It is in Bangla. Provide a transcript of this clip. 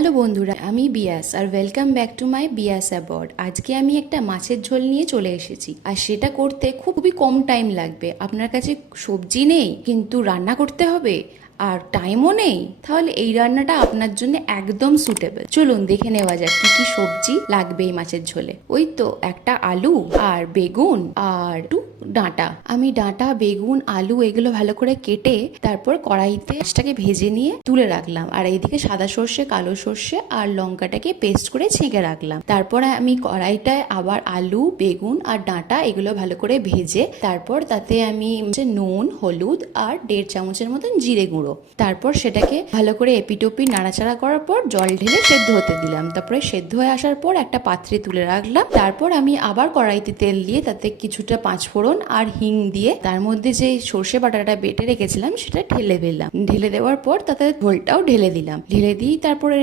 হ্যালো বন্ধুরা, আমি বিয়াস আর welcome back to my Beas abode. আজকে আমি একটা মাছের ঝোল নিয়ে চলে এসেছি, আর সেটা করতে খুবই কম টাইম লাগবে। আপনার কাছে সবজি নেই কিন্তু রান্না করতে হবে আর টাইমও নেই, তাহলে এই রান্নাটা আপনার জন্য একদম সুটেবল। চলুন দেখে নেওয়া যাক কি কি সবজি লাগবে এই মাছের ঝোলে। ওই তো একটা আলু আর বেগুন আর একটু ডাঁটা। আমি ডাঁটা, বেগুন, আলু এগুলো ভালো করে কেটে তারপর কড়াইতে মাছটাকে ভেজে নিয়ে তুলে রাখলাম, আর এইদিকে সাদা সর্ষে, কালো সর্ষে আর লঙ্কাটাকে পেস্ট করে ছেঁকে রাখলাম। তারপরে আমি কড়াইটায় আবার আলু, বেগুন আর ডাঁটা এগুলো ভালো করে ভেজে তারপর তাতে আমি নুন, হলুদ আর 1.5 চামচের মতন জিরে গুঁড়ো, তারপর সেটাকে ভালো করে এপিটোপি নাড়াচাড়া করার পর জল ঢেলে সেদ্ধ হতে দিলাম। তারপরে সেদ্ধ হয়ে আসার পর একটা পাত্রে তুলে রাখলাম। তারপর আমি আবার কড়াইতে তেল দিয়ে তাতে কিছুটা পাঁচফোড়ন আর হিং দিয়ে তার মধ্যে যে সর্ষে বাটাটা বেটে রেখেছিলাম সেটা ঢেলে দিলাম। ঢেলে দেওয়ার পর তাতে ঝোলটাও ঢেলে দিলাম। ঢেলে দিয়ে তারপরে